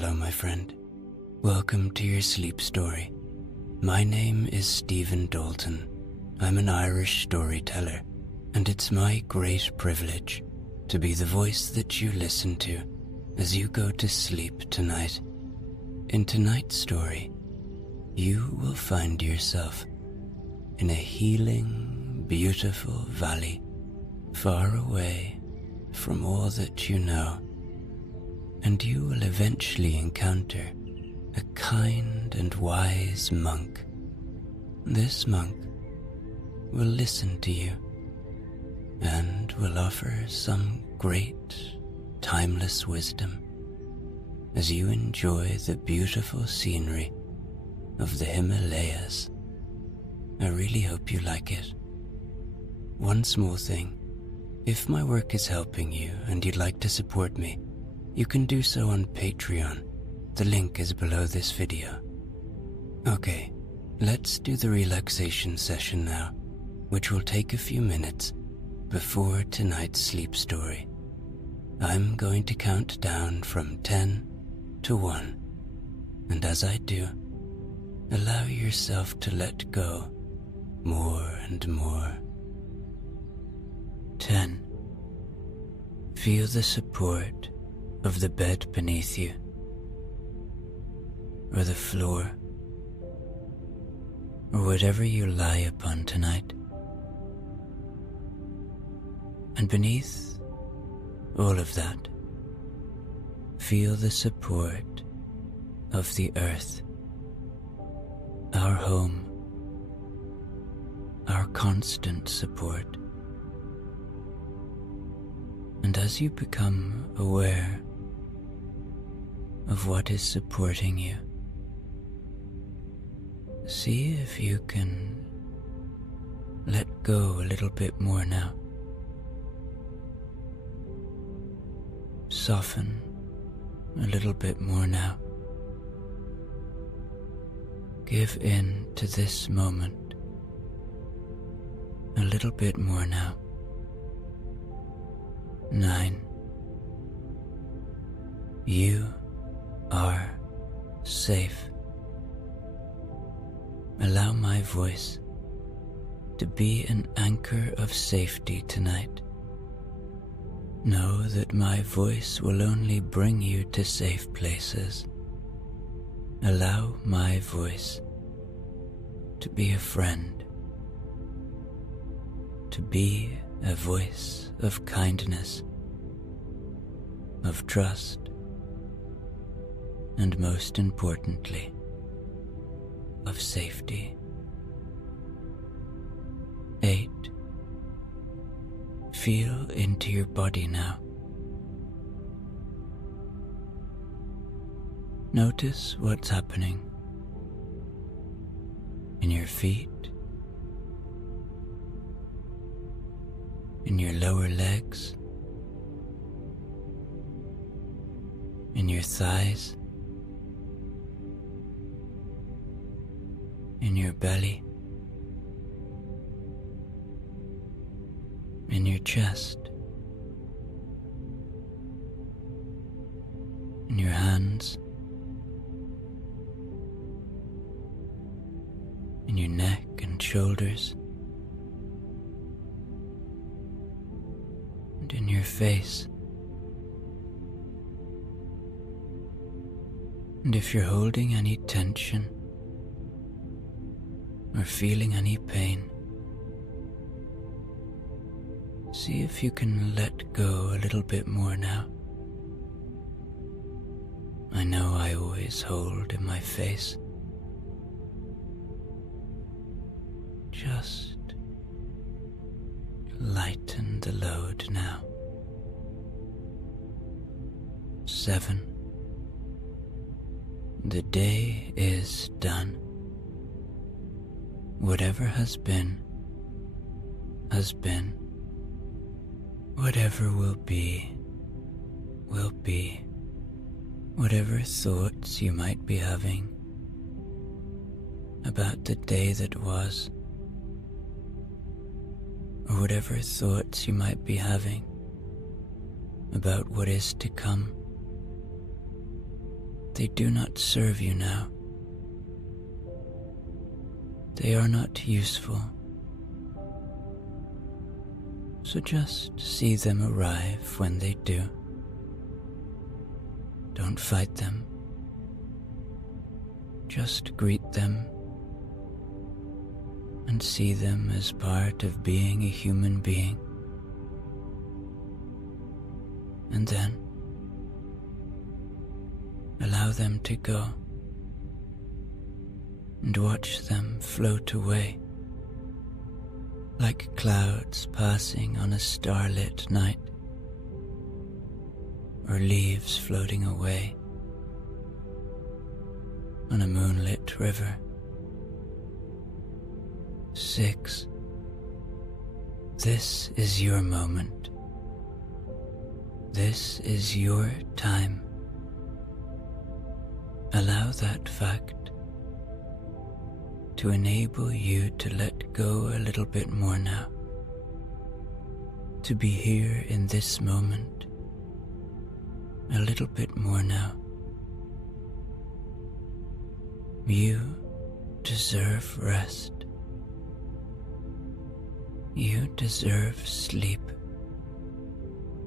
Hello, my friend. Welcome to your sleep story. My name is Stephen Dalton. I'm an Irish storyteller, and it's my great privilege to be the voice that you listen to as you go to sleep tonight. In tonight's story, you will find yourself in a healing, beautiful valley far away from all that you know, and you will eventually encounter a kind and wise monk. This monk will listen to you and will offer some great, timeless wisdom as you enjoy the beautiful scenery of the Himalayas. I really hope you like it. One small thing, if my work is helping you and you'd like to support me, you can do so on Patreon. The link is below this video. Okay, let's do the relaxation session now, which will take a few minutes before tonight's sleep story. I'm going to count down from 10 to 1, and as I do, allow yourself to let go more and more. 10. Feel the support of the bed beneath you, or the floor, or whatever you lie upon tonight. And beneath all of that, feel the support of the earth, our home, our constant support. And as you become aware of what is supporting you, see if you can let go a little bit more now. Soften a little bit more now. Give in to this moment a little bit more now. 9. You are safe. Allow my voice to be an anchor of safety tonight. Know that my voice will only bring you to safe places. Allow my voice to be a friend, to be a voice of kindness, of trust, and most importantly, of safety. 8. Feel into your body now. Notice what's happening in your feet, in your lower legs, in your thighs, in your belly, in your chest, in your hands, in your neck and shoulders, and in your face. And if you're holding any tension or feeling any pain, see if you can let go a little bit more now. I know I always hold in my face. Just lighten the load now. 7. The day is done. Whatever has been, has been. Whatever will be, will be. Whatever thoughts you might be having about the day that was, or whatever thoughts you might be having about what is to come, they do not serve you now. They are not useful. So just see them arrive when they do. Don't fight them. Just greet them and see them as part of being a human being. And then allow them to go and watch them float away like clouds passing on a starlit night, or leaves floating away on a moonlit river. 6. This is your moment. This is your time. Allow that fact to enable you to let go a little bit more now, to be here in this moment a little bit more now. You deserve rest. You deserve sleep.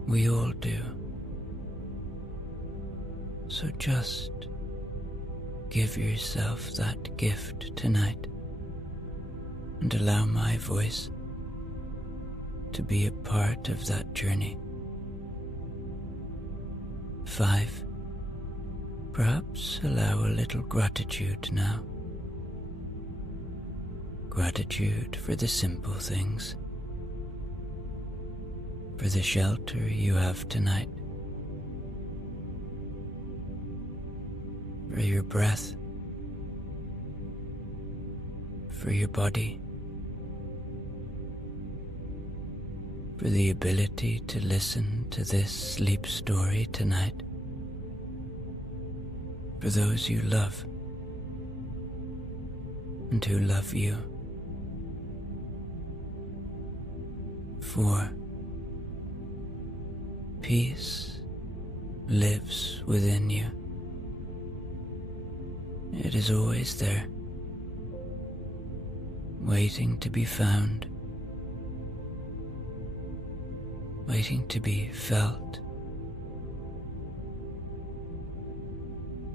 We all do. So just give yourself that gift tonight and allow my voice to be a part of that journey. 5. Perhaps allow a little gratitude now. Gratitude for the simple things, for the shelter you have tonight, for your breath, for your body, for the ability to listen to this sleep story tonight, for those you love and who love you. 4. Peace lives within you. It is always there, waiting to be found, waiting to be felt,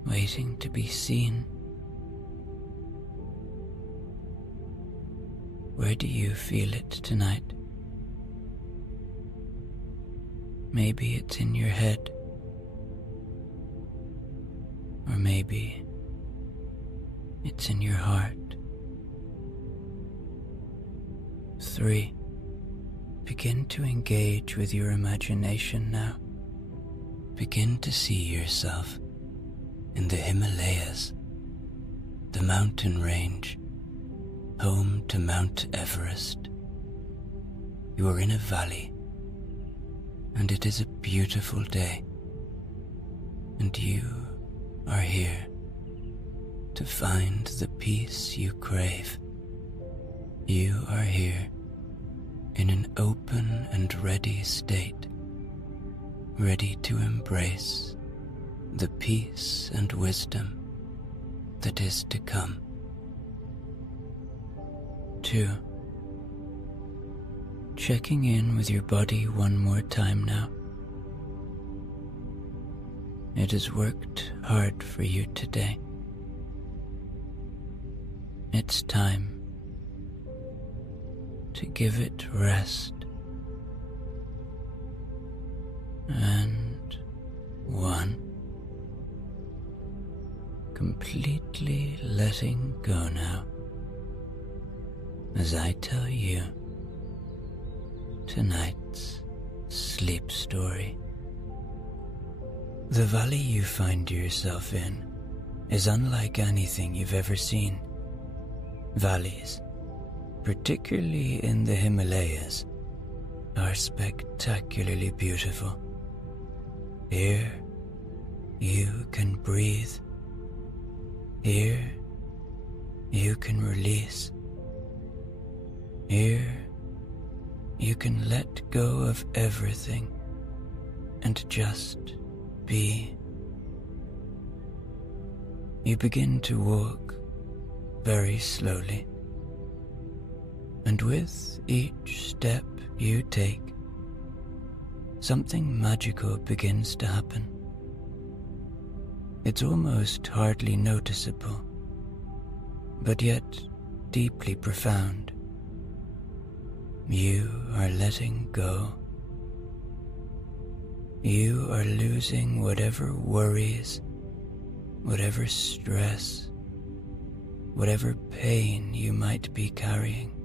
waiting to be seen. Where do you feel it tonight? Maybe it's in your head, or maybe it's in your heart. 3. Begin to engage with your imagination now. Begin to see yourself in the Himalayas, the mountain range, home to Mount Everest. You are in a valley, and it is a beautiful day, and you are here to find the peace you crave. You are here in an open and ready state, ready to embrace the peace and wisdom that is to come. 2. Checking in with your body one more time now. It has worked hard for you today. It's time to give it rest. And 1. Completely letting go now, as I tell you tonight's sleep story. The valley you find yourself in is unlike anything you've ever seen. Valleys, particularly in the Himalayas, are spectacularly beautiful. Here, you can breathe. Here, you can release. Here, you can let go of everything and just be. You begin to walk very slowly, and with each step you take, something magical begins to happen. It's almost hardly noticeable, but yet deeply profound. You are letting go. You are losing whatever worries, whatever stress, whatever pain you might be carrying,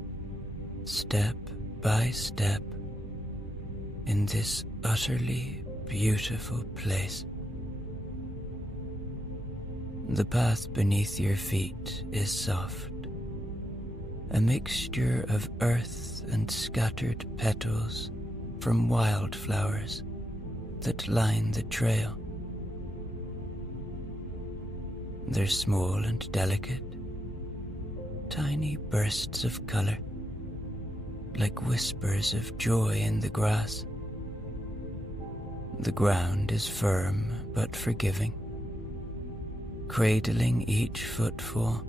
step by step, in this utterly beautiful place. The path beneath your feet is soft, a mixture of earth and scattered petals from wildflowers that line the trail. They're small and delicate, tiny bursts of color, like whispers of joy in the grass. The ground is firm but forgiving, cradling each footfall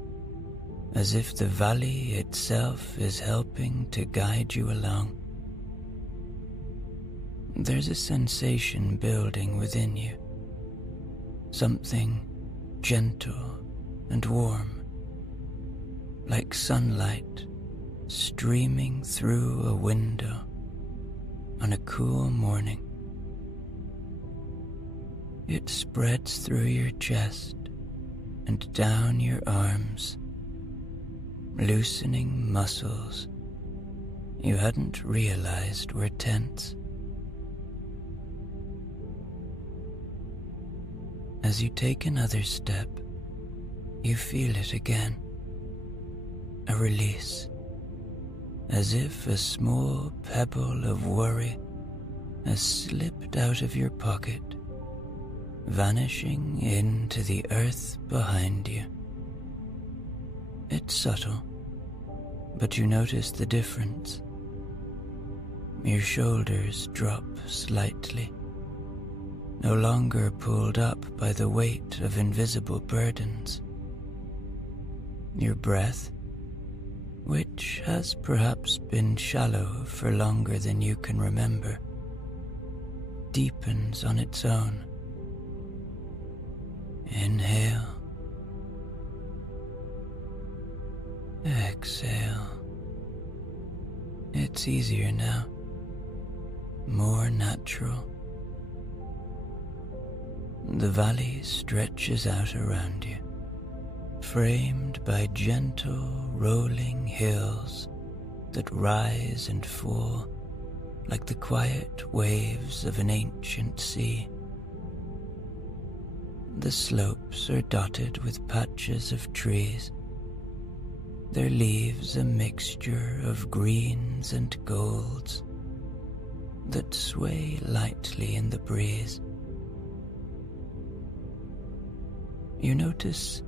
as if the valley itself is helping to guide you along. There's a sensation building within you, something gentle and warm, like sunlight streaming through a window on a cool morning. It spreads through your chest and down your arms, loosening muscles you hadn't realized were tense. As you take another step, you feel it again, a release, as if a small pebble of worry has slipped out of your pocket, vanishing into the earth behind you. It's subtle, but you notice the difference. Your shoulders drop slightly, no longer pulled up by the weight of invisible burdens. Your breath, which has perhaps been shallow for longer than you can remember, deepens on its own. Inhale. Exhale. It's easier now, more natural. The valley stretches out around you, framed by gentle rolling hills that rise and fall like the quiet waves of an ancient sea. The slopes are dotted with patches of trees, their leaves a mixture of greens and golds that sway lightly in the breeze. You notice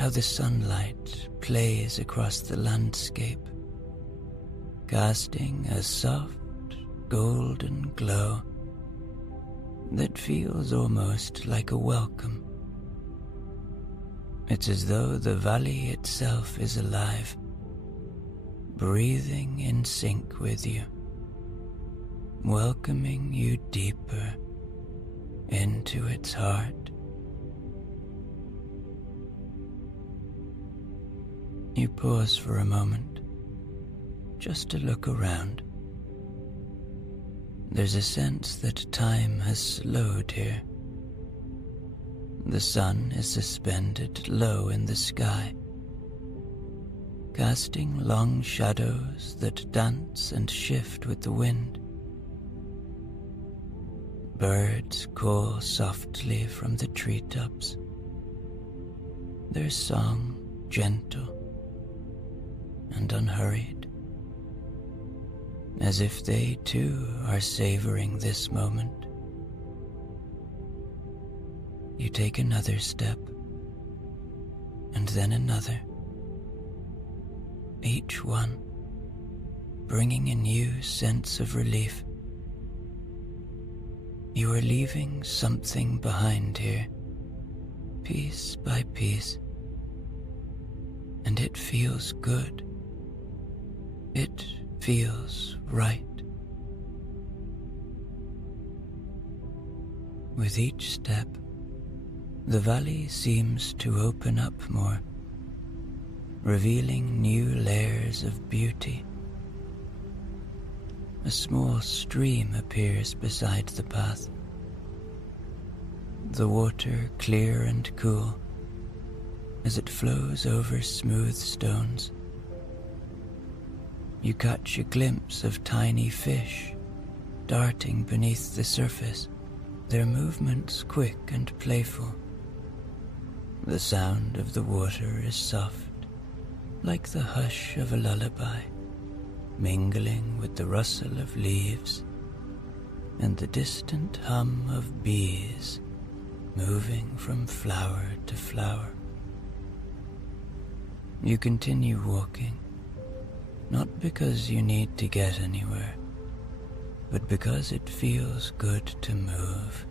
how the sunlight plays across the landscape, casting a soft golden glow that feels almost like a welcome. It's as though the valley itself is alive, breathing in sync with you, welcoming you deeper into its heart. You pause for a moment, just to look around. There's a sense that time has slowed here. The sun is suspended low in the sky, casting long shadows that dance and shift with the wind. Birds call softly from the treetops, their song gentle and unhurried, as if they too are savoring this moment. You take another step, and then another, each one bringing a new sense of relief. You are leaving something behind here, piece by piece, and it feels good. It feels right. With each step, the valley seems to open up more, revealing new layers of beauty. A small stream appears beside the path, the water clear and cool as it flows over smooth stones. You catch a glimpse of tiny fish darting beneath the surface, their movements quick and playful. The sound of the water is soft, like the hush of a lullaby, mingling with the rustle of leaves and the distant hum of bees moving from flower to flower. You continue walking, not because you need to get anywhere, but because it feels good to move,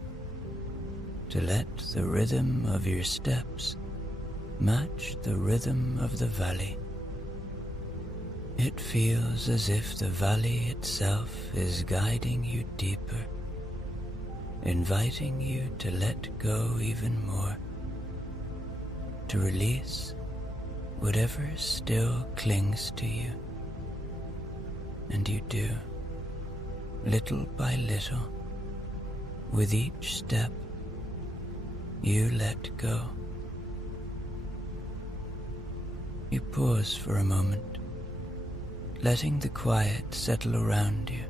to let the rhythm of your steps match the rhythm of the valley. It feels as if the valley itself is guiding you deeper, inviting you to let go even more, to release whatever still clings to you. And you do, little by little, with each step, you let go. You pause for a moment, letting the quiet settle around you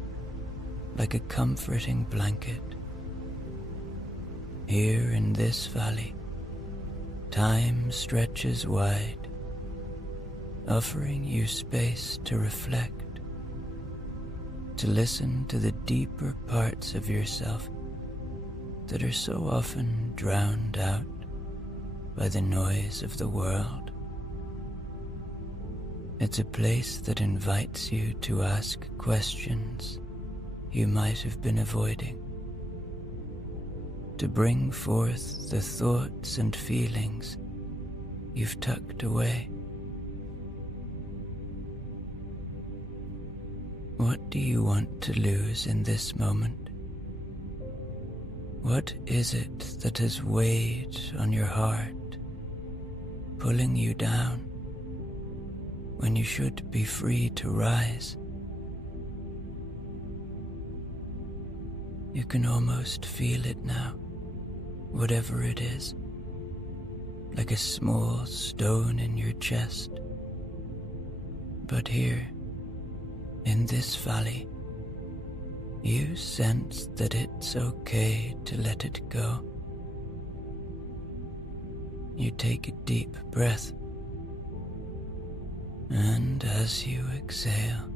like a comforting blanket. Here in this valley, time stretches wide, offering you space to reflect, to listen to the deeper parts of yourself that are so often drowned out by the noise of the world. It's a place that invites you to ask questions you might have been avoiding, to bring forth the thoughts and feelings you've tucked away. What do you want to lose in this moment? What is it that has weighed on your heart, pulling you down when you should be free to rise? You can almost feel it now, whatever it is, like a small stone in your chest. But here, in this valley, you sense that it's okay to let it go. You take a deep breath, and as you exhale,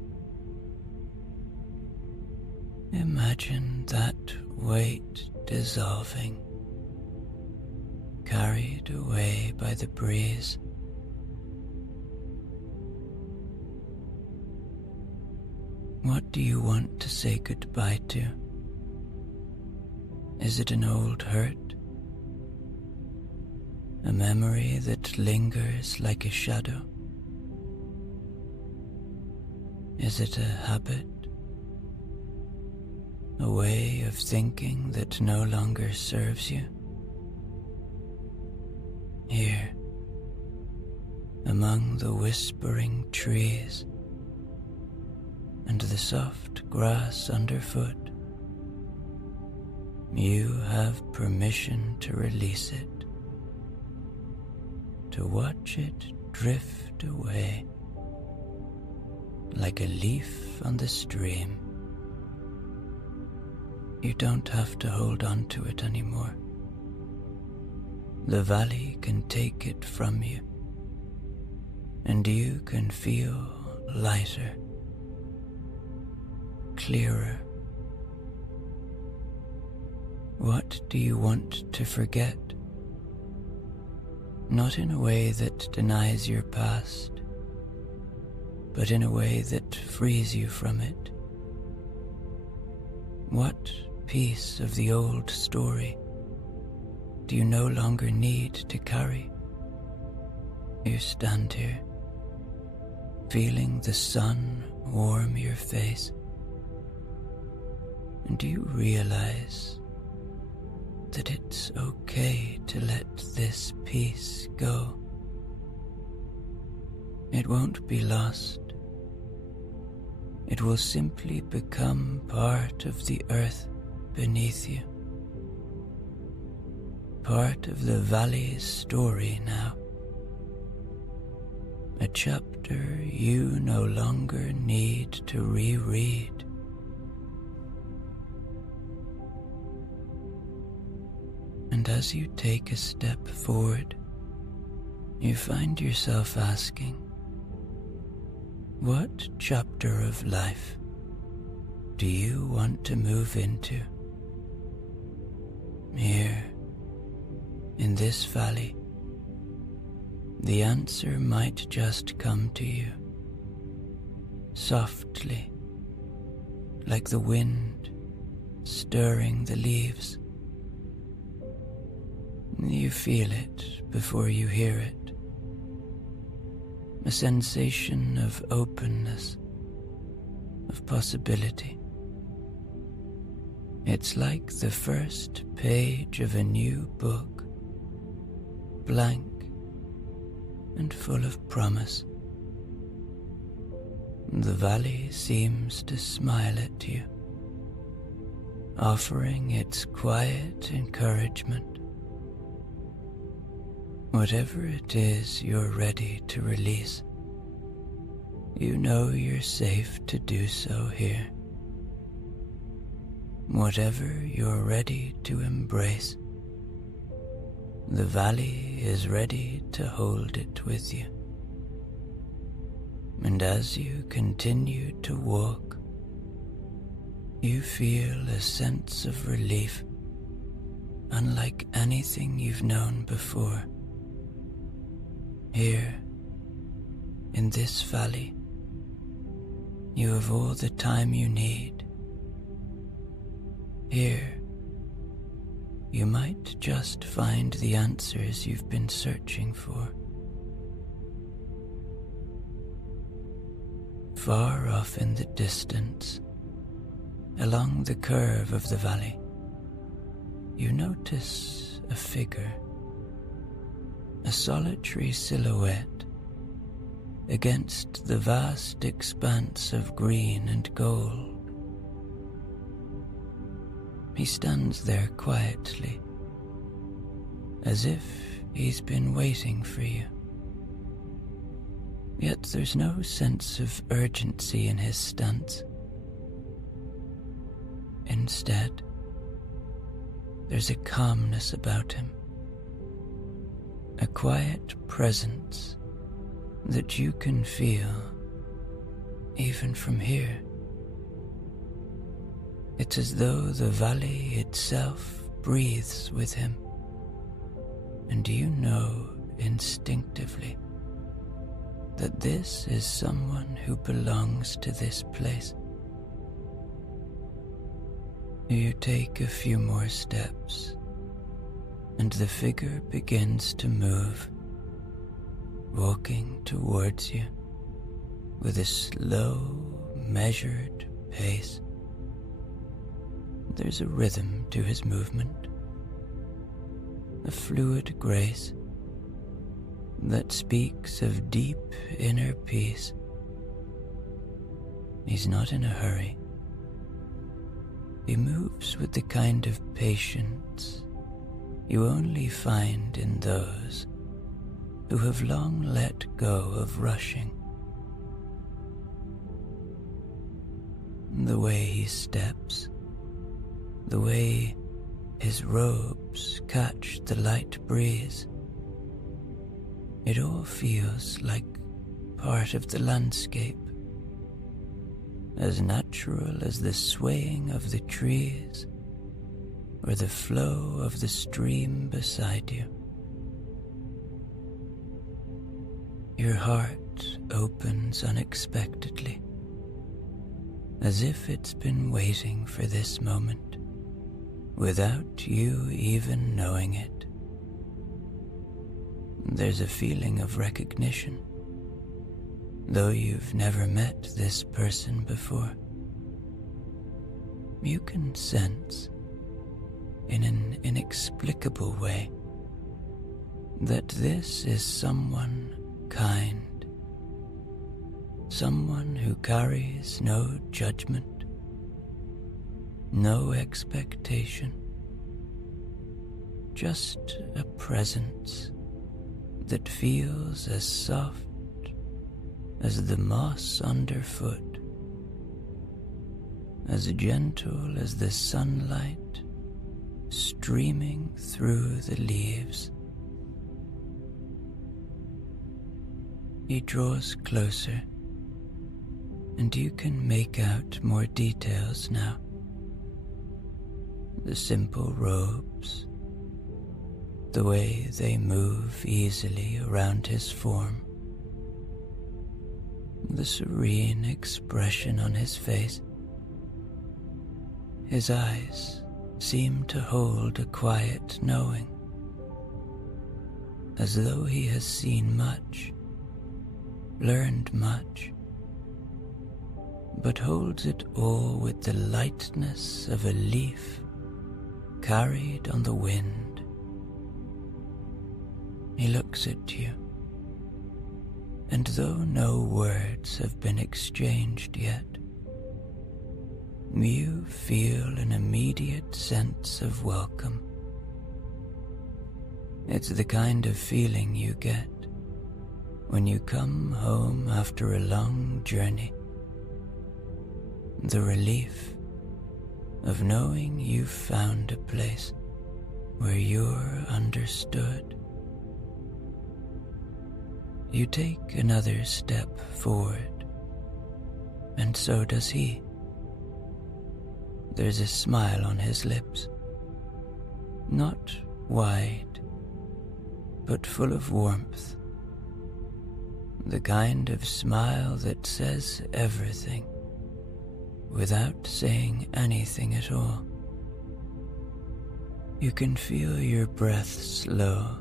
imagine that weight dissolving, carried away by the breeze. What do you want to say goodbye to? Is it an old hurt? A memory that lingers like a shadow? Is it a habit? A way of thinking that no longer serves you? Here, among the whispering trees and the soft grass underfoot, you have permission to release it, to watch it drift away like a leaf on the stream. You don't have to hold on to it anymore. The valley can take it from you, and you can feel lighter, clearer. What do you want to forget? Not in a way that denies your past, but in a way that frees you from it. What piece of the old story do you no longer need to carry? You stand here, feeling the sun warm your face. And do you realize that it's okay to let this peace go? It won't be lost. It will simply become part of the earth beneath you. Part of the valley's story now. A chapter you no longer need to reread. And as you take a step forward, you find yourself asking, what chapter of life do you want to move into? Here, in this valley, the answer might just come to you, softly, like the wind stirring the leaves. You feel it before you hear it. A sensation of openness, of possibility. It's like the first page of a new book, blank and full of promise. The valley seems to smile at you, offering its quiet encouragement. Whatever it is you're ready to release, you know you're safe to do so here. Whatever you're ready to embrace, the valley is ready to hold it with you. And as you continue to walk, you feel a sense of relief unlike anything you've known before. Here, in this valley, you have all the time you need. Here, you might just find the answers you've been searching for. Far off in the distance, along the curve of the valley, you notice a figure. A solitary silhouette against the vast expanse of green and gold. He stands there quietly, as if he's been waiting for you. Yet there's no sense of urgency in his stance. Instead, there's a calmness about him. A quiet presence that you can feel even from here. It's as though the valley itself breathes with him, and you know instinctively that this is someone who belongs to this place. You take a few more steps, and the figure begins to move, walking towards you with a slow, measured pace. There's a rhythm to his movement, a fluid grace that speaks of deep inner peace. He's not in a hurry. He moves with the kind of patience you only find in those who have long let go of rushing. The way he steps, the way his robes catch the light breeze, it all feels like part of the landscape, as natural as the swaying of the trees or the flow of the stream beside you. Your heart opens unexpectedly, as if it's been waiting for this moment, without you even knowing it. There's a feeling of recognition, though you've never met this person before. You can sense, in an inexplicable way, that this is someone kind, someone who carries no judgment, no expectation, just a presence that feels as soft as the moss underfoot, as gentle as the sunlight streaming through the leaves. He draws closer, and you can make out more details now. The simple robes, the way they move easily around his form, the serene expression on his face. His eyes seem to hold a quiet knowing, as though he has seen much, learned much, but holds it all with the lightness of a leaf carried on the wind. He looks at you, and though no words have been exchanged yet, you feel an immediate sense of welcome. It's the kind of feeling you get when you come home after a long journey. The relief of knowing you've found a place where you're understood. You take another step forward, and so does he. There's a smile on his lips, not wide, but full of warmth. The kind of smile that says everything without saying anything at all. You can feel your breath slow,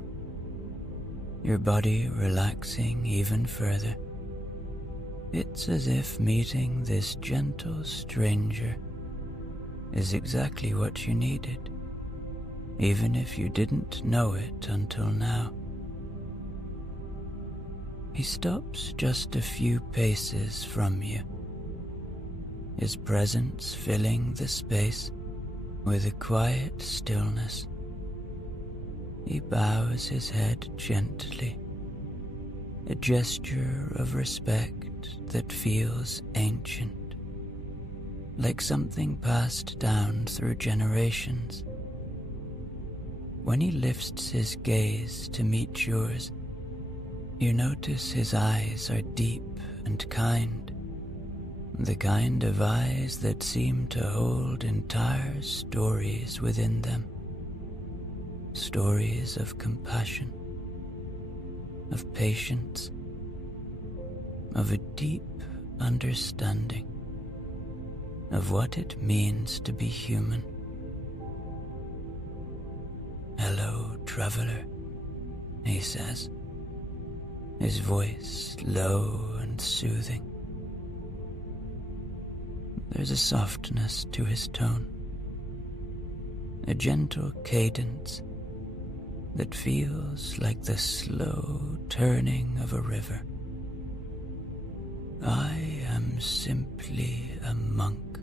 your body relaxing even further. It's as if meeting this gentle stranger is exactly what you needed, even if you didn't know it until now. He stops just a few paces from you, his presence filling the space with a quiet stillness. He bows his head gently, a gesture of respect that feels ancient, like something passed down through generations. When he lifts his gaze to meet yours, you notice his eyes are deep and kind, the kind of eyes that seem to hold entire stories within them. Stories of compassion, of patience, of a deep understanding of what it means to be human. "Hello, traveler," he says, his voice low and soothing. There's a softness to his tone, a gentle cadence that feels like the slow turning of a river. "I am simply a monk,"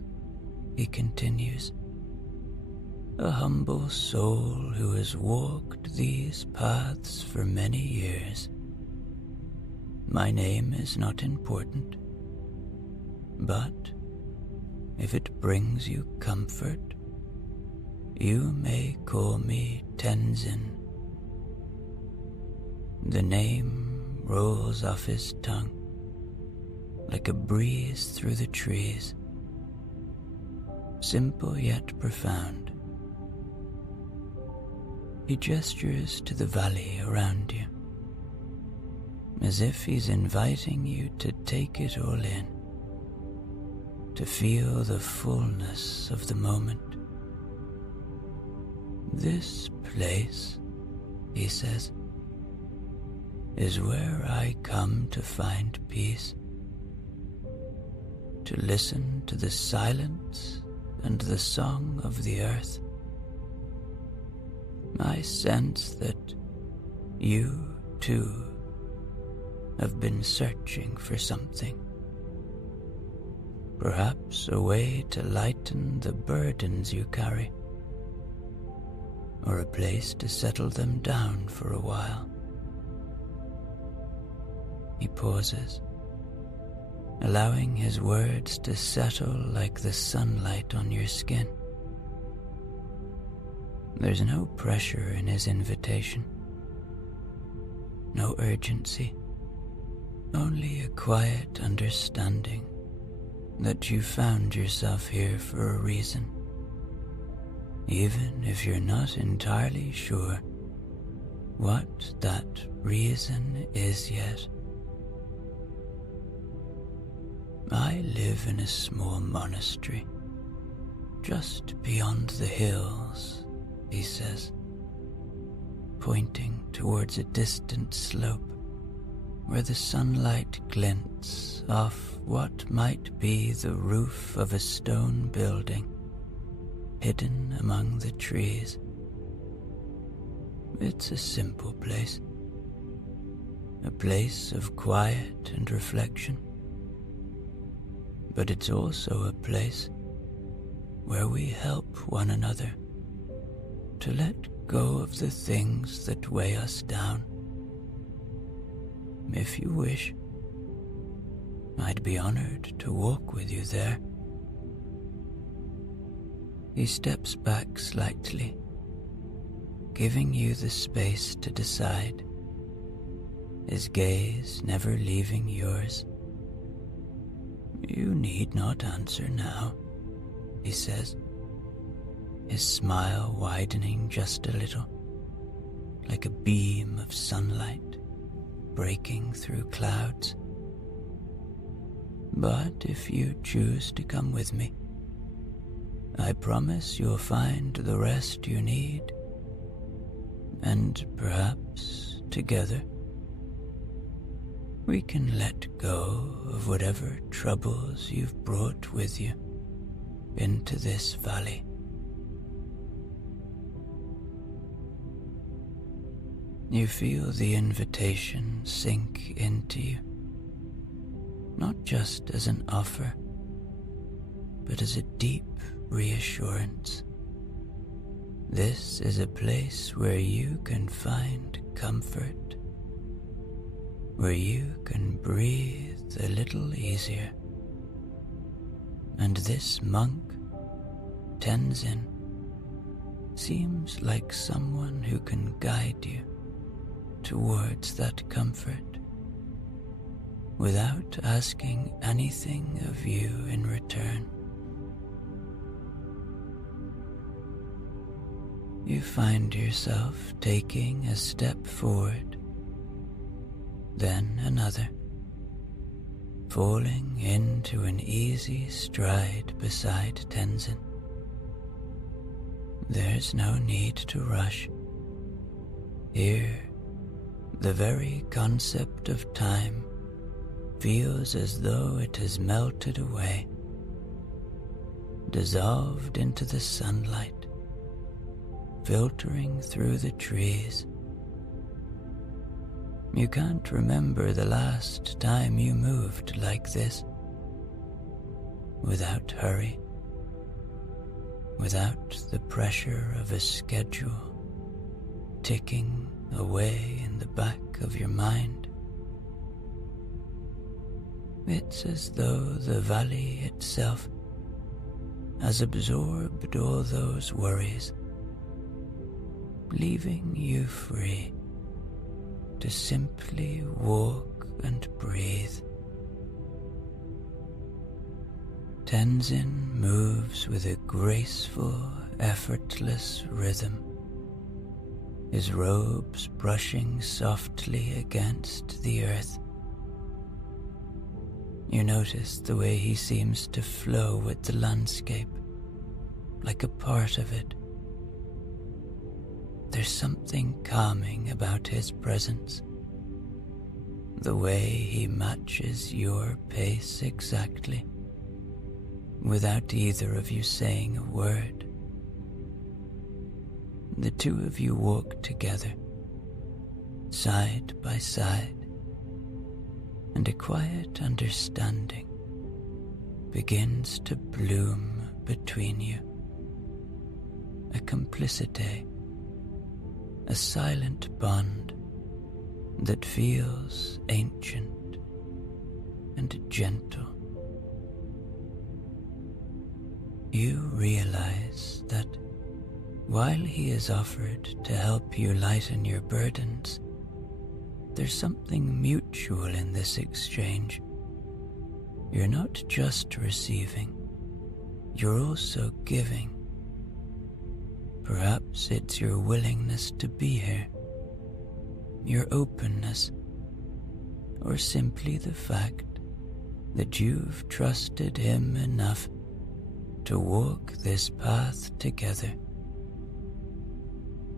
he continues, "a humble soul who has walked these paths for many years. My name is not important, but if it brings you comfort, you may call me Tenzin." The name rolls off his tongue like a breeze through the trees, simple yet profound. He gestures to the valley around you, as if he's inviting you to take it all in, to feel the fullness of the moment. "This place," he says, "is where I come to find peace. to listen to the silence and the song of the earth, I sense that you, too, have been searching for something. Perhaps a way to lighten the burdens you carry, or a place to settle them down for a while. He pauses, allowing his words to settle like the sunlight on your skin. There's no pressure in his invitation, no urgency, only a quiet understanding that you found yourself here for a reason, even if you're not entirely sure what that reason is yet. I live in a small monastery, just beyond the hills, he says, pointing towards a distant slope where the sunlight glints off what might be the roof of a stone building hidden among the trees. It's a simple place, a place of quiet and reflection, but it's also a place where we help one another to let go of the things that weigh us down. If you wish, I'd be honored to walk with you there. He steps back slightly, giving you the space to decide, his gaze never leaving yours. You need not answer now, he says, his smile widening just a little, like a beam of sunlight breaking through clouds. But if you choose to come with me, I promise you'll find the rest you need, and perhaps together we can let go of whatever troubles you've brought with you into this valley. You feel the invitation sink into you, not just as an offer, but as a deep reassurance. This is a place where you can find comfort, where you can breathe a little easier. And this monk, Tenzin, seems like someone who can guide you towards that comfort without asking anything of you in return. You find yourself taking a step forward, then another, falling into an easy stride beside Tenzin. There's no need to rush. Here, the very concept of time feels as though it has melted away, dissolved into the sunlight, filtering through the trees. You can't remember the last time you moved like this, without hurry, without the pressure of a schedule ticking away in the back of your mind. It's as though the valley itself has absorbed all those worries, leaving you free to simply walk and breathe. Tenzin moves with a graceful, effortless rhythm, his robes brushing softly against the earth. You notice the way he seems to flow with the landscape, like a part of it. There's something calming about his presence, the way he matches your pace exactly, without either of you saying a word. The two of you walk together, side by side, and a quiet understanding begins to bloom between you. A complicity, a silent bond that feels ancient and gentle. You realize that while he is offered to help you lighten your burdens, there's something mutual in this exchange. You're not just receiving, you're also giving. Perhaps it's your willingness to be here, your openness, or simply the fact that you've trusted him enough to walk this path together.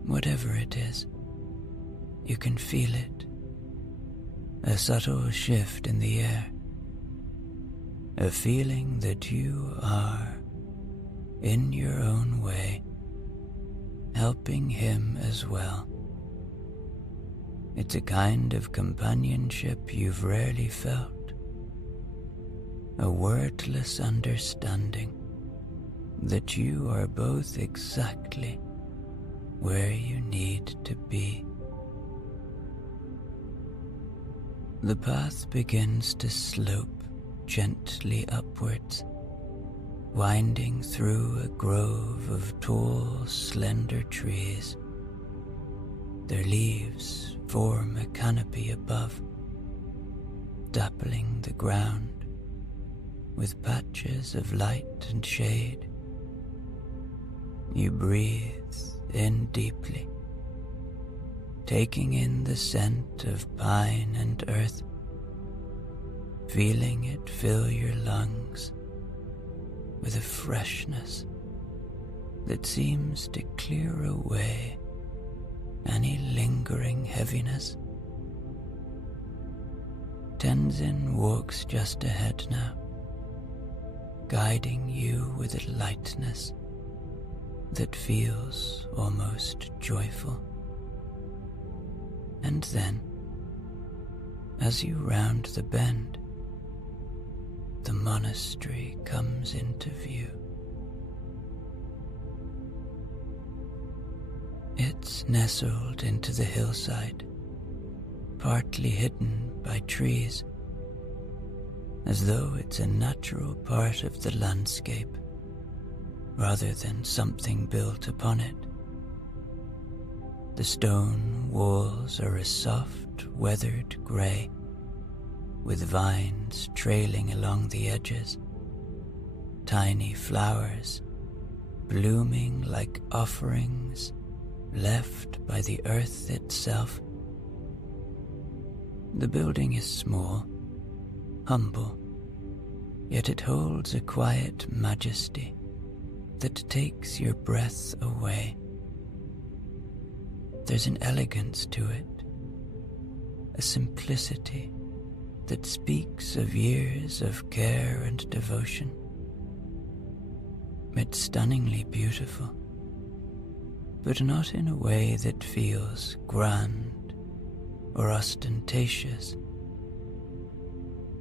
Whatever it is, you can feel it. A subtle shift in the air. A feeling that you are, in your own way, helping him as well. It's a kind of companionship you've rarely felt. A wordless understanding that you are both exactly where you need to be. The path begins to slope gently upwards, winding through a grove of tall, slender trees. Their leaves form a canopy above, dappling the ground with patches of light and shade. You breathe in deeply, taking in the scent of pine and earth, feeling it fill your lungs with a freshness that seems to clear away any lingering heaviness. Tenzin walks just ahead now, guiding you with a lightness that feels almost joyful. And then, as you round the bend, the monastery comes into view. It's nestled into the hillside, partly hidden by trees, as though it's a natural part of the landscape, rather than something built upon it. The stone walls are a soft, weathered grey, with vines trailing along the edges, tiny flowers blooming like offerings left by the earth itself. The building is small, humble, yet it holds a quiet majesty that takes your breath away. There's an elegance to it, a simplicity that speaks of years of care and devotion. It's stunningly beautiful, but not in a way that feels grand or ostentatious.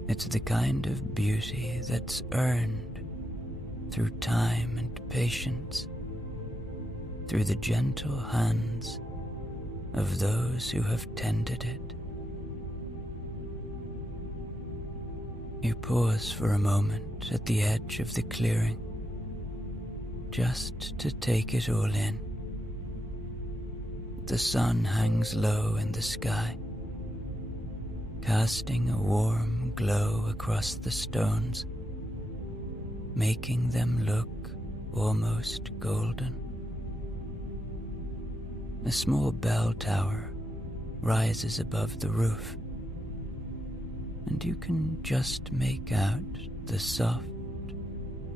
It's the kind of beauty that's earned through time and patience, through the gentle hands of those who have tended it. You pause for a moment at the edge of the clearing, just to take it all in. The sun hangs low in the sky, casting a warm glow across the stones, making them look almost golden. A small bell tower rises above the roof, and you can just make out the soft,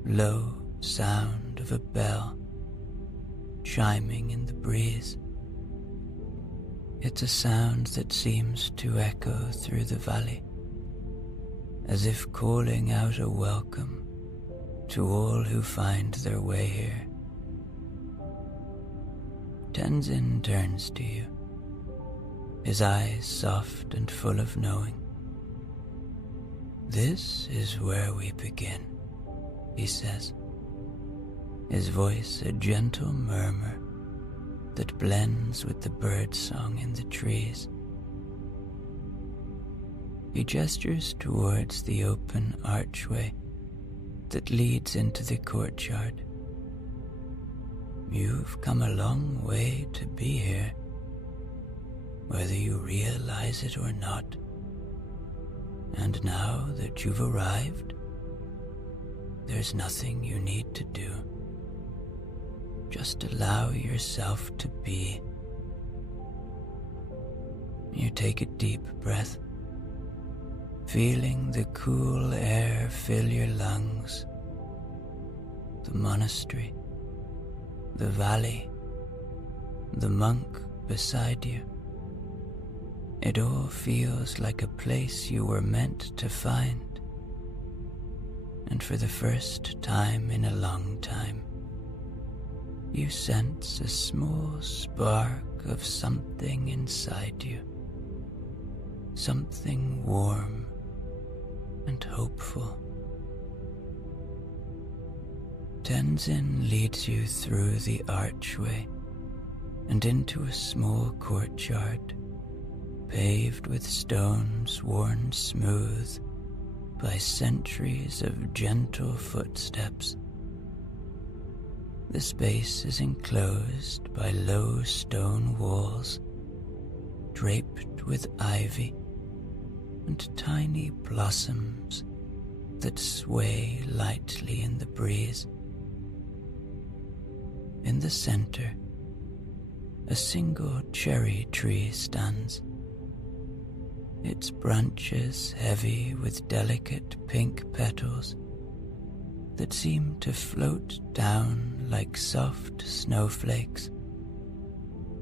low sound of a bell chiming in the breeze. It's a sound that seems to echo through the valley, as if calling out a welcome to all who find their way here. Tenzin turns to you, his eyes soft and full of knowing. "This is where we begin," he says, his voice a gentle murmur that blends with the bird song in the trees. He gestures towards the open archway that leads into the courtyard. "You've come a long way to be here, whether you realize it or not. And now that you've arrived, there's nothing you need to do. Just allow yourself to be." You take a deep breath, feeling the cool air fill your lungs. The monastery, the valley, the monk beside you. It all feels like a place you were meant to find. And for the first time in a long time, you sense a small spark of something inside you. Something warm and hopeful. Tenzin leads you through the archway and into a small courtyard, paved with stones worn smooth by centuries of gentle footsteps. The space is enclosed by low stone walls, draped with ivy and tiny blossoms that sway lightly in the breeze. In the center, a single cherry tree stands, its branches heavy with delicate pink petals that seem to float down like soft snowflakes,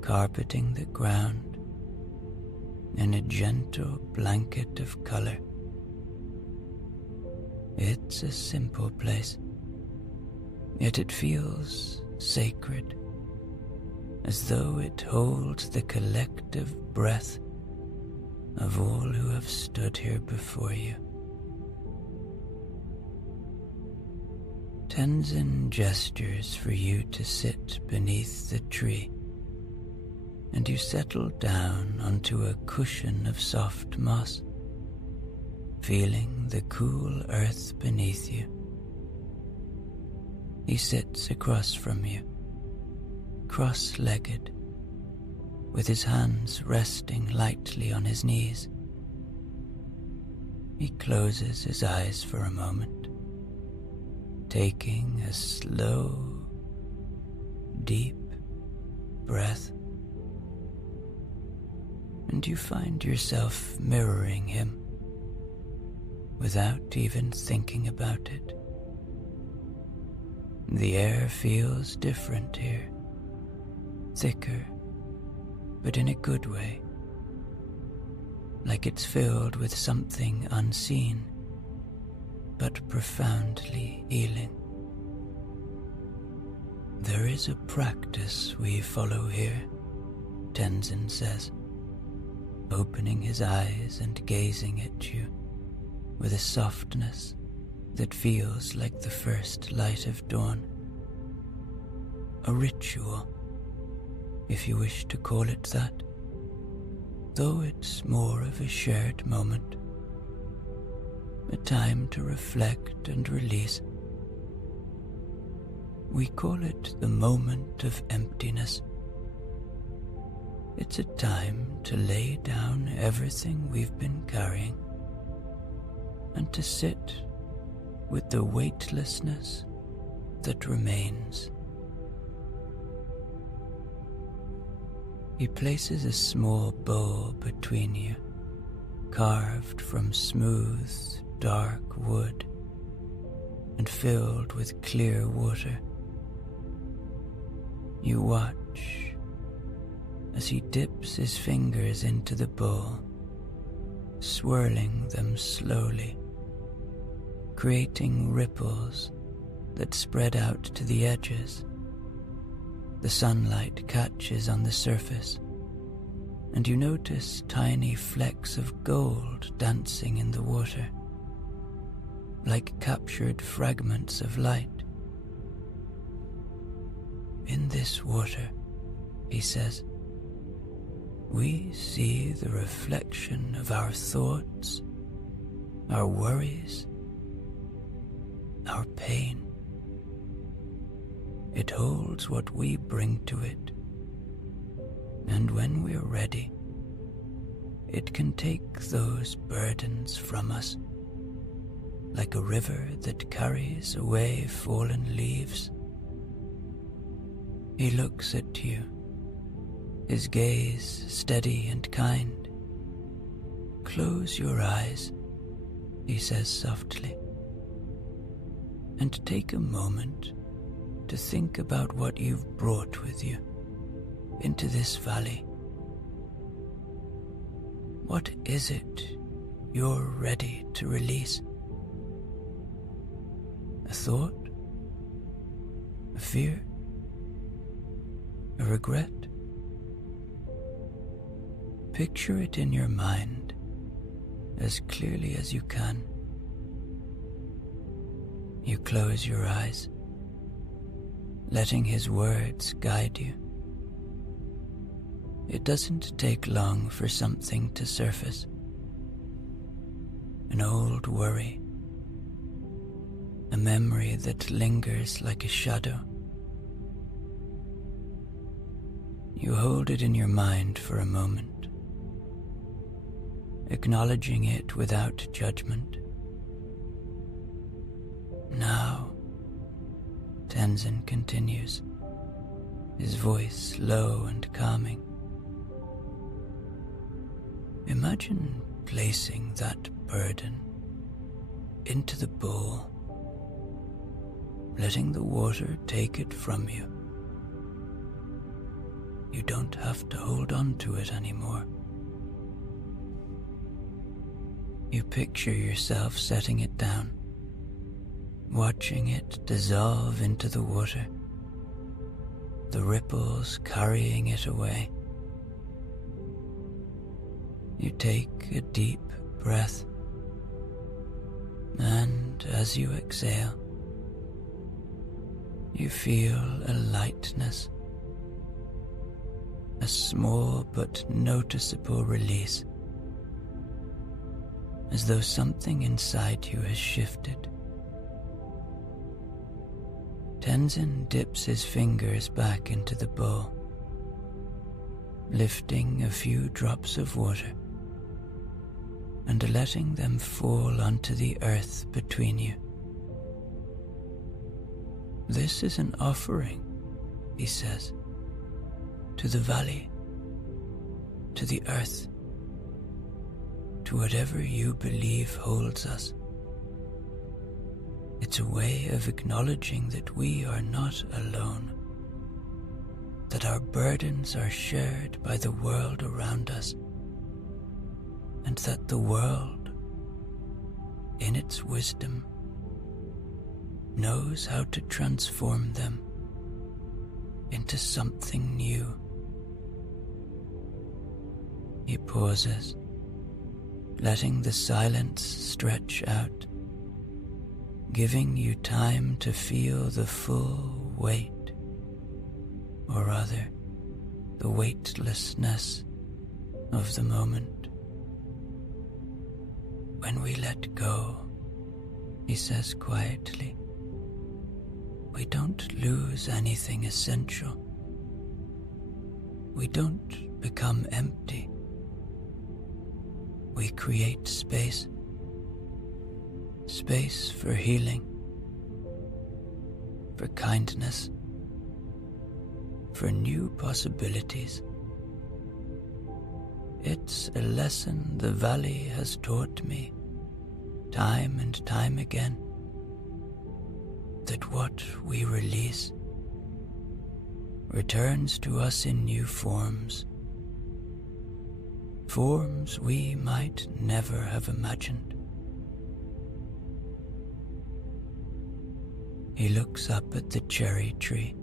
carpeting the ground in a gentle blanket of color. It's a simple place, yet it feels sacred, as though it holds the collective breath of all who have stood here before you. Tenzin gestures for you to sit beneath the tree, and you settle down onto a cushion of soft moss, feeling the cool earth beneath you. He sits across from you, cross-legged, with his hands resting lightly on his knees. He closes his eyes for a moment, taking a slow, deep breath, and you find yourself mirroring him without even thinking about it. The air feels different here, thicker, but in a good way, like it's filled with something unseen, but profoundly healing. "There is a practice we follow here," Tenzin says, opening his eyes and gazing at you with a softness that feels like the first light of dawn. A ritual, if you wish to call it that, though it's more of a shared moment, a time to reflect and release. We call it the moment of emptiness. It's a time to lay down everything we've been carrying and to sit with the weightlessness that remains. He places a small bowl between you, carved from smooth, dark wood and filled with clear water. You watch as he dips his fingers into the bowl, swirling them slowly, creating ripples that spread out to the edges. The sunlight catches on the surface, and you notice tiny flecks of gold dancing in the water, like captured fragments of light. In this water, he says, we see the reflection of our thoughts, our worries, our pain. It holds what we bring to it, and when we're ready, it can take those burdens from us, like a river that carries away fallen leaves. He looks at you, his gaze steady and kind. Close your eyes, he says softly, and take a moment to think about what you've brought with you into this valley. What is it you're ready to release? A thought? A fear? A regret? Picture it in your mind as clearly as you can. You close your eyes, letting his words guide you. It doesn't take long for something to surface. An old worry, a memory that lingers like a shadow. You hold it in your mind for a moment, acknowledging it without judgment. Now, Tenzin continues, his voice low and calming. Imagine placing that burden into the bowl, letting the water take it from you. You don't have to hold on to it anymore. You picture yourself setting it down, watching it dissolve into the water, the ripples carrying it away. You take a deep breath, and as you exhale, you feel a lightness, a small but noticeable release, as though something inside you has shifted. Tenzin dips his fingers back into the bowl, lifting a few drops of water and letting them fall onto the earth between you. This is an offering, he says, to the valley, to the earth, to whatever you believe holds us. It's a way of acknowledging that we are not alone, that our burdens are shared by the world around us, and that the world, in its wisdom, knows how to transform them into something new. He pauses, letting the silence stretch out, giving you time to feel the full weight, or rather, the weightlessness of the moment. When we let go, he says quietly, we don't lose anything essential. We don't become empty. We create space. Space for healing, for kindness, for new possibilities. It's a lesson the valley has taught me, time and time again, that what we release returns to us in new forms, forms we might never have imagined. He looks up at the cherry tree,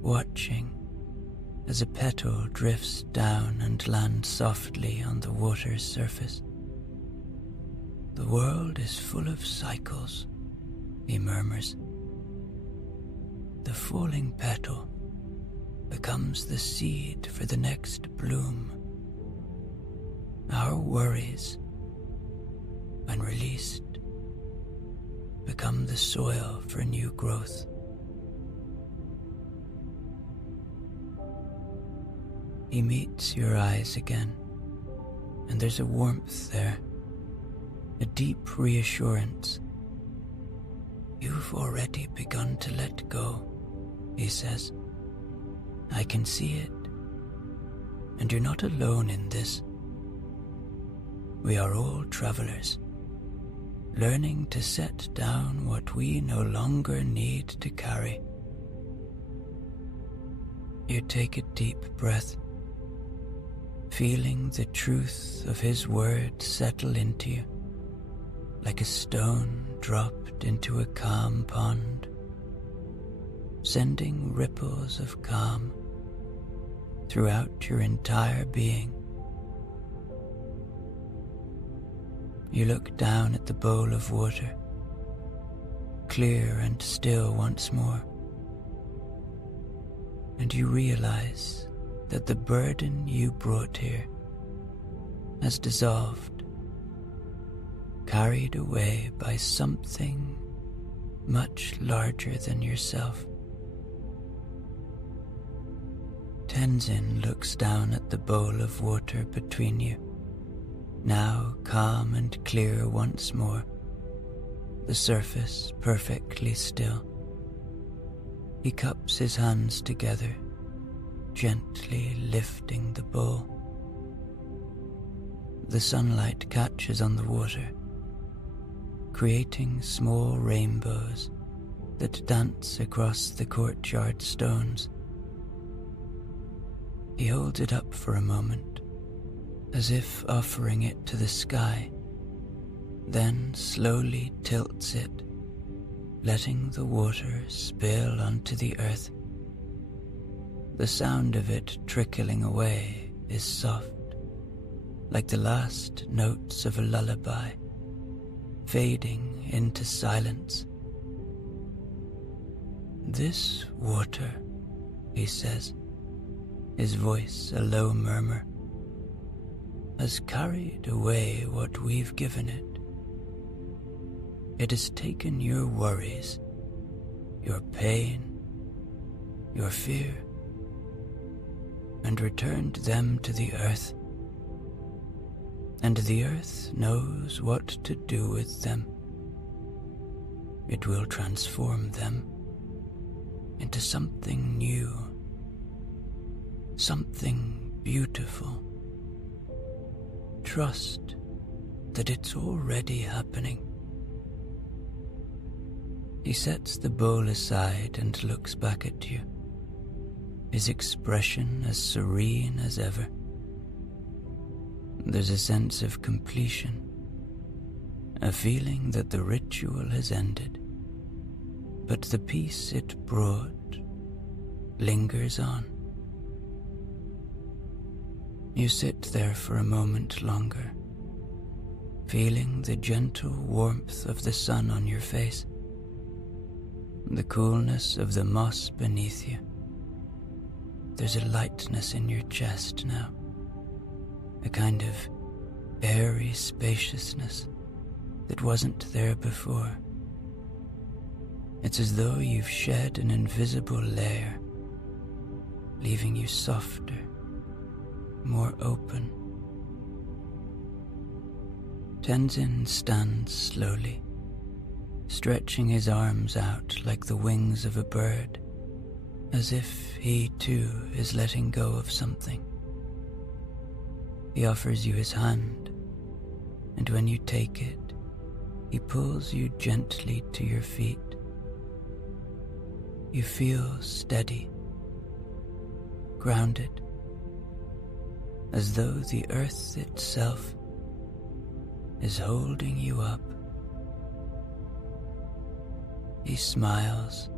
watching as a petal drifts down and lands softly on the water's surface. The world is full of cycles, he murmurs. The falling petal becomes the seed for the next bloom. Our worries, when released, become the soil for new growth. He meets your eyes again, and there's a warmth there, a deep reassurance. You've already begun to let go, he says. I can see it, and you're not alone in this. We are all travelers, learning to set down what we no longer need to carry. You take a deep breath, feeling the truth of his word settle into you, like a stone dropped into a calm pond, sending ripples of calm throughout your entire being. You look down at the bowl of water, clear and still once more, and you realize that the burden you brought here has dissolved, carried away by something much larger than yourself. Tenzin looks down at the bowl of water between you, now calm and clear once more, the surface perfectly still. He cups his hands together, gently lifting the bowl. The sunlight catches on the water, creating small rainbows that dance across the courtyard stones. He holds it up for a moment, as if offering it to the sky, then slowly tilts it, letting the water spill onto the earth. The sound of it trickling away is soft, like the last notes of a lullaby, fading into silence. This water, he says, his voice a low murmur, has carried away what we've given it. It has taken your worries, your pain, your fear, and returned them to the earth. And the earth knows what to do with them. It will transform them into something new, something beautiful. Trust that it's already happening. He sets the bowl aside and looks back at you, his expression as serene as ever. There's a sense of completion, a feeling that the ritual has ended, but the peace it brought lingers on. You sit there for a moment longer, feeling the gentle warmth of the sun on your face, the coolness of the moss beneath you. There's a lightness in your chest now, a kind of airy spaciousness that wasn't there before. It's as though you've shed an invisible layer, leaving you softer, more open. Tenzin stands slowly, stretching his arms out like the wings of a bird, as if he too is letting go of something. He offers you his hand, and when you take it, he pulls you gently to your feet. You feel steady, grounded, as though the earth itself is holding you up. He smiles,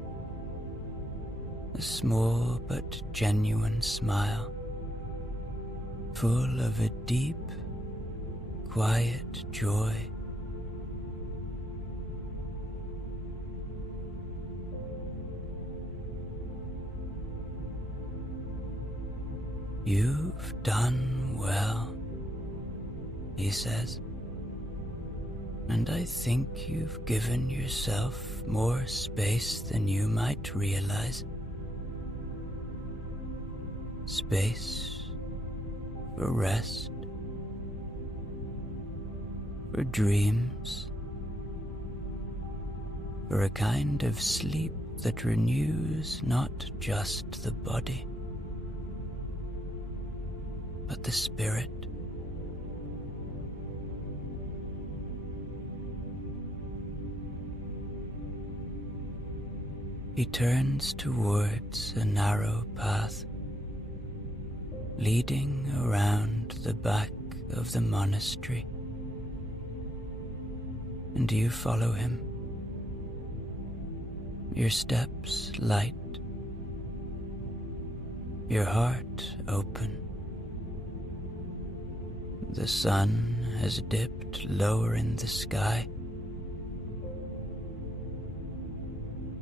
a small but genuine smile, full of a deep, quiet joy. You've done well, he says, and I think you've given yourself more space than you might realize. Space for rest, for dreams, for a kind of sleep that renews not just the body, but the spirit. He turns towards a narrow path leading around the back of the monastery, and you follow him, your steps light, your heart open. The sun has dipped lower in the sky,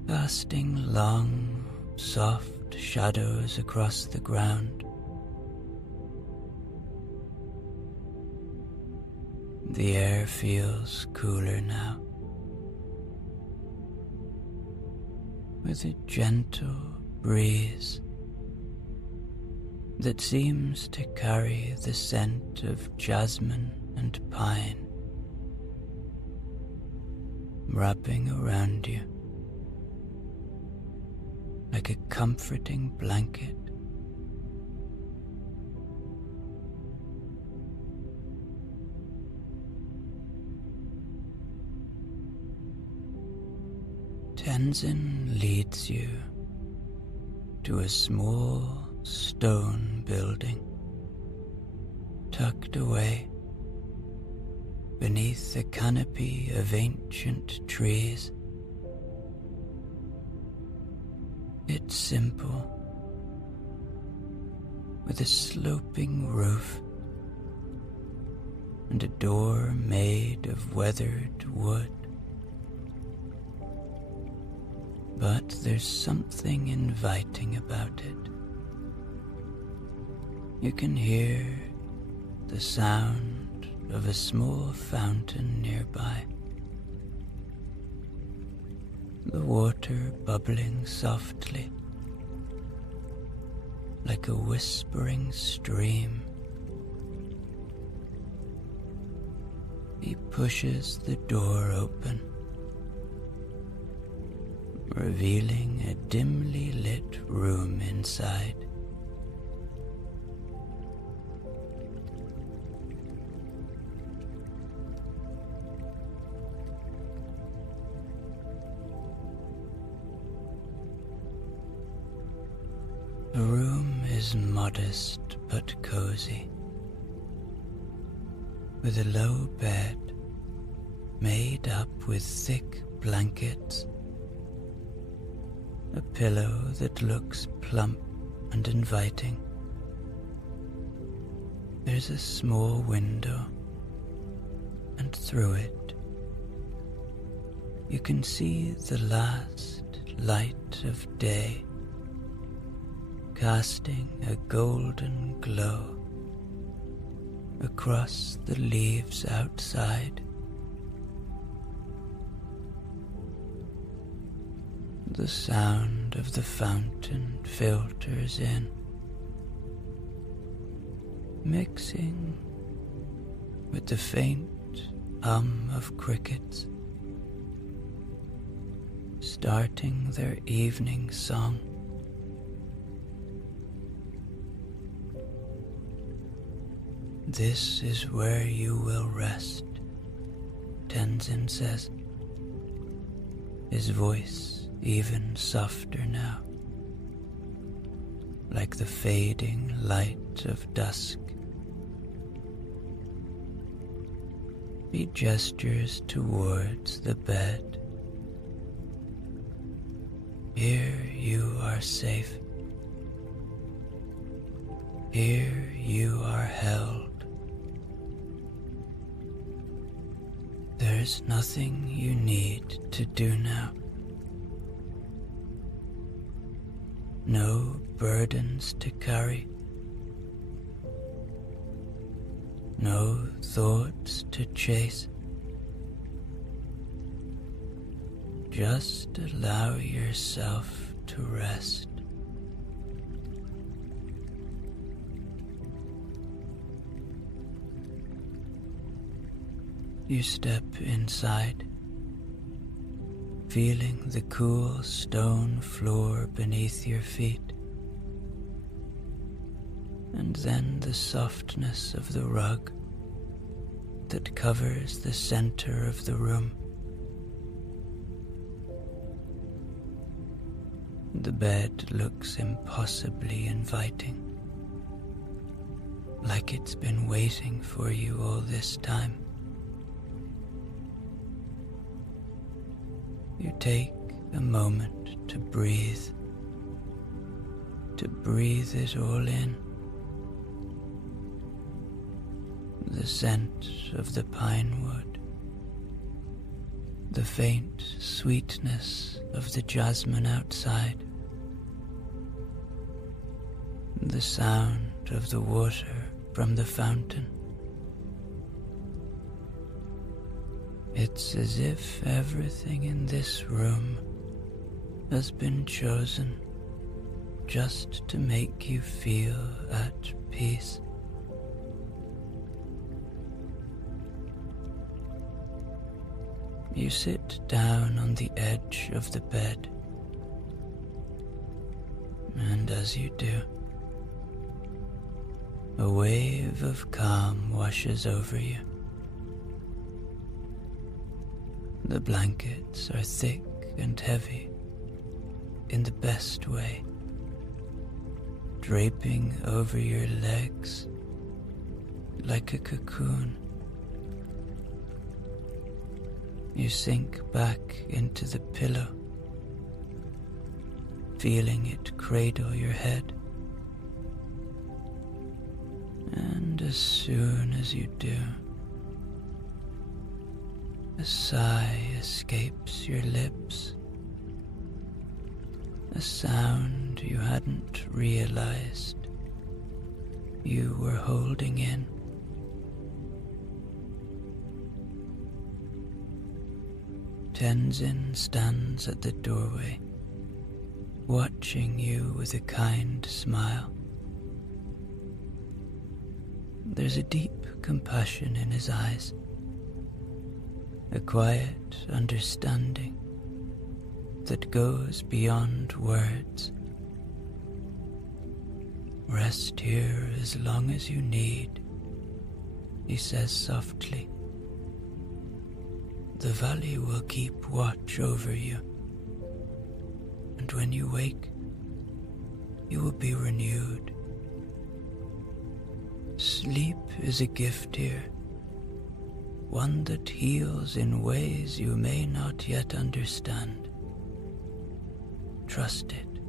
casting long, soft shadows across the ground. The air feels cooler now, with a gentle breeze that seems to carry the scent of jasmine and pine, wrapping around you like a comforting blanket. Tenzin leads you to a small stone building tucked away beneath a canopy of ancient trees. It's simple, with a sloping roof and a door made of weathered wood. But there's something inviting about it. You can hear the sound of a small fountain nearby, the water bubbling softly like a whispering stream. He pushes the door open, revealing a dimly lit room inside. The room is modest but cozy, with a low bed made up with thick blankets, a pillow that looks plump and inviting. There's a small window, and through it you can see the last light of day, casting a golden glow across the leaves outside. The sound of the fountain filters in, mixing with the faint hum of crickets, starting their evening song. This is where you will rest, Tenzin says, his voice even softer now, like the fading light of dusk. He gestures towards the bed, Here you are safe. Here you are held. There's nothing you need to do now. No burdens to carry. No thoughts to chase. Just allow yourself to rest. You step inside, feeling the cool stone floor beneath your feet, and then the softness of the rug that covers the center of the room. The bed looks impossibly inviting, like it's been waiting for you all this time. You take a moment to breathe it all in. The scent of the pine wood, the faint sweetness of the jasmine outside, the sound of the water from the fountain. It's as if everything in this room has been chosen just to make you feel at peace. You sit down on the edge of the bed, and as you do, a wave of calm washes over you. The blankets are thick and heavy in the best way, draping over your legs like a cocoon. You sink back into the pillow, feeling it cradle your head. And as soon as you do, a sigh escapes your lips, a sound you hadn't realized you were holding in. Tenzin stands at the doorway, watching you with a kind smile. There's a deep compassion in his eyes, a quiet understanding that goes beyond words. Rest here as long as you need, he says softly. The valley will keep watch over you, and when you wake, you will be renewed. Sleep is a gift here, one that heals in ways you may not yet understand. Trust it.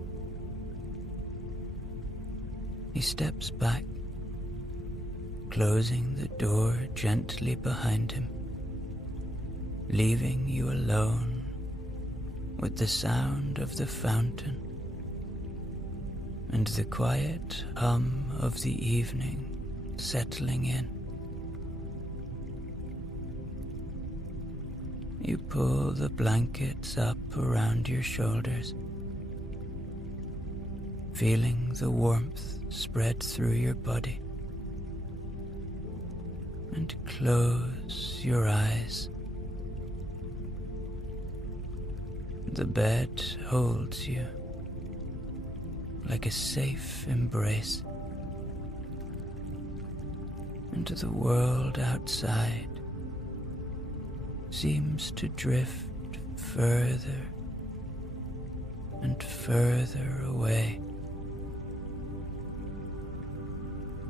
He steps back, closing the door gently behind him, leaving you alone with the sound of the fountain and the quiet hum of the evening settling in. You pull the blankets up around your shoulders, feeling the warmth spread through your body, and close your eyes. The bed holds you like a safe embrace, and the world outside seems to drift further and further away.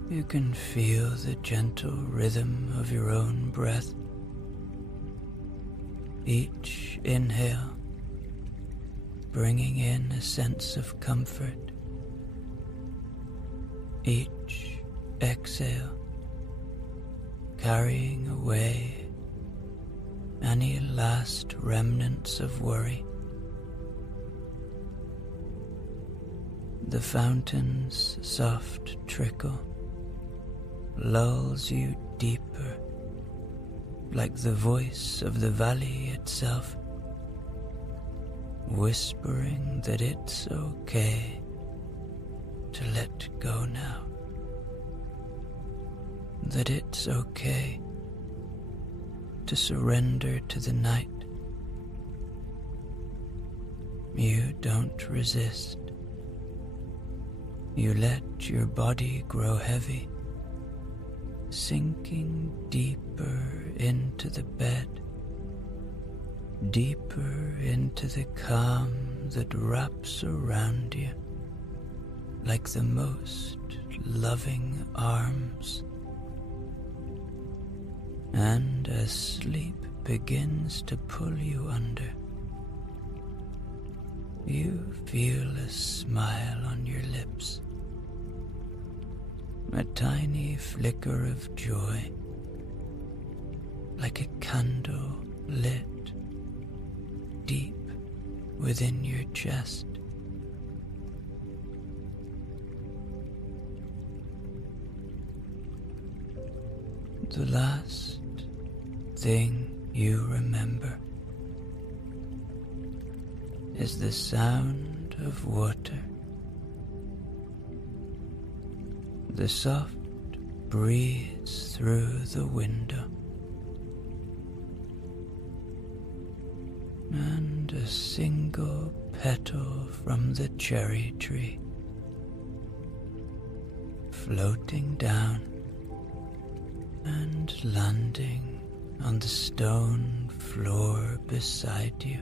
You can feel the gentle rhythm of your own breath. Each inhale bringing in a sense of comfort. Each exhale carrying away any last remnants of worry. The fountain's soft trickle lulls you deeper, like the voice of the valley itself, whispering that it's okay to let go now, that it's okay to surrender to the night. You don't resist. You let your body grow heavy, sinking deeper into the bed, deeper into the calm that wraps around you like the most loving arms. And as sleep begins to pull you under, you feel a smile on your lips, a tiny flicker of joy, like a candle lit deep within your chest. The last thing you remember is the sound of water, the soft breeze through the window, and a single petal from the cherry tree floating down and landing on the stone floor beside you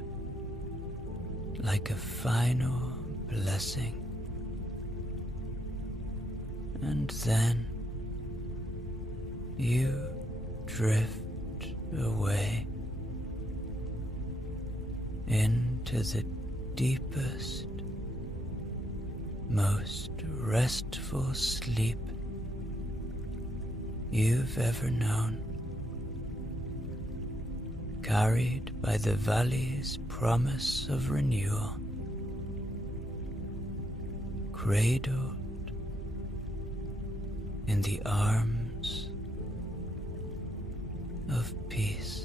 like a final blessing. And then you drift away into the deepest, most restful sleep you've ever known, carried by the valley's promise of renewal, cradled in the arms of peace.